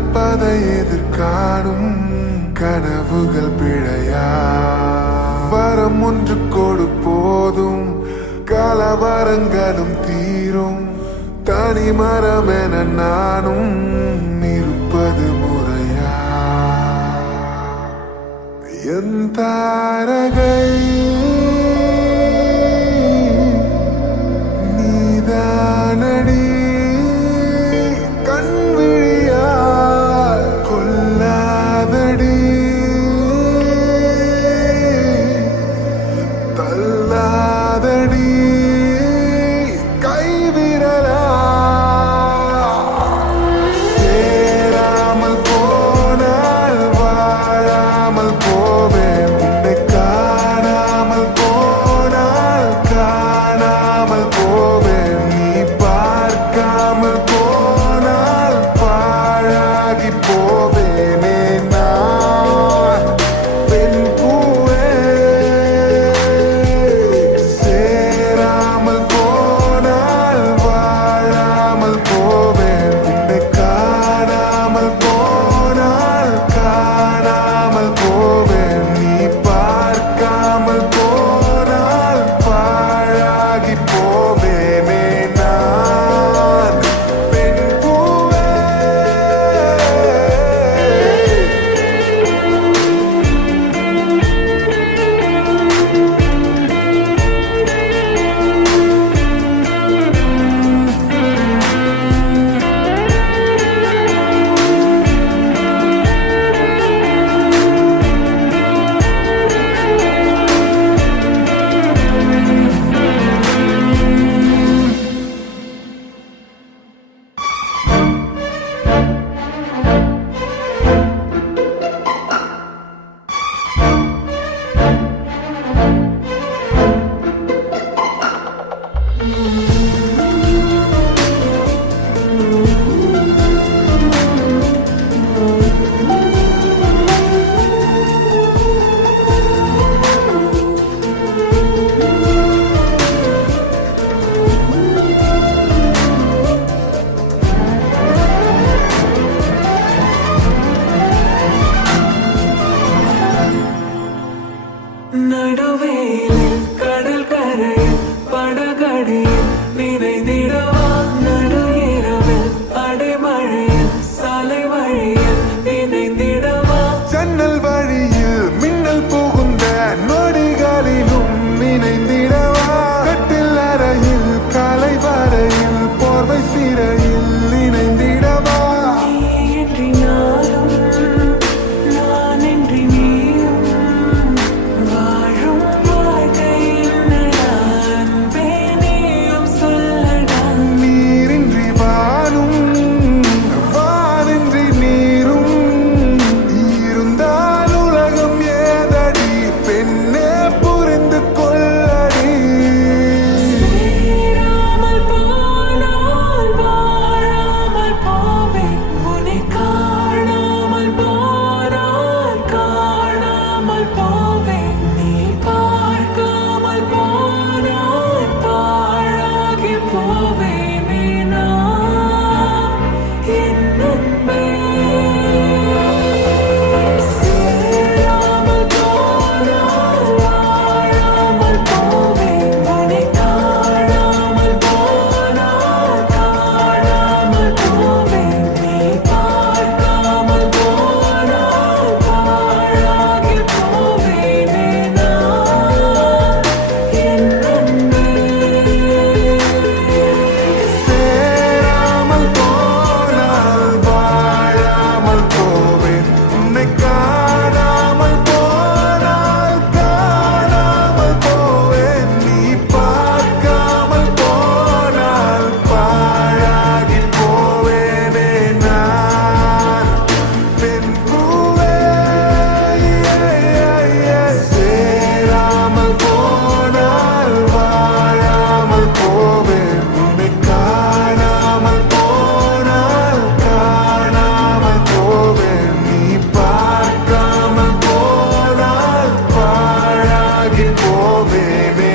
நடப்பதை எதிர்காணும் கனவுகள் பிழையா வரம் ஒன்று கொடு போதும் கலவரங்களும் தீரும் தனி மரம் என நானும் இருப்பது முறையா என் தாரகை நீதானடி கண்விழியால் கொல்லாதடி தள்ளாதடி கைவிரலா சேராமல் போனால் வாழாமல் போவேன் உன்னை காணாமல் போனால் காணாமல் போவேன் நீ பார்க்காமல் போனால் பாழாகி போவேனே நான் பெண் பூவே சேராமல் போனால் வாழாமல் போவேன் உன்னை காணாமல் போனால் காணாமல் போவேன் நீ பார்க்காமல் போனால் பாழாகி போவேனே நான் பெண் பூவே நடுவேலில் கடல் கரையில் படகடியில் நினைந்திடவா நடு இரவில் அடைமழையில் சாலை வழியில் நினைந்திடவா ஜன்னல் வழியில் மின்னல் புகுந்த நொடிகளிலும் நினைந்திடவா கட்டில் அறையில் காலை வரையில் போர்வை சிறையில் நினைந்திடவா நீ இன்றி நானும் நான் இன்றி நீயும் வாழும் வாழ்க்கை என்னடா அன்பே நீயும் சொல்லடா நீரின்றி வானும் வானின்றி நீரும் இருந்தால் உலகம் ஏதடி பெண்ணே புரிந்து கொள்ளடி சேராமல் போனால் வாழாமல் போவேன் உன்னை காணாமல் போனால் காணாமல் போவேன் நீ பார்க்காமல் போனால் பாழாகி போவேனே நான் என் அன்பே சேராமல் போனால் வாழாமல் போவேன் உன்னை காணாமல் போனால் காணாமல் போவேன் நீ பார்க்காமல் போனால் பாழாகி போவேனே நான் என் அன்பே சேராமல் போனால் வாழாமல் போவேன் உன்னை காணாமல் போனால் காணாமல் போவேன் நீ பார்க்காமல் போனால் பாழாகி போவேனே நான் பெண் பூவே சேராமல் போனால் வாழாமல் போவேன் உன்னை காணாமல் போனால் காணாமல் போவேன் நீ பார்க்காமல் போனால் பாழாகி போவேனே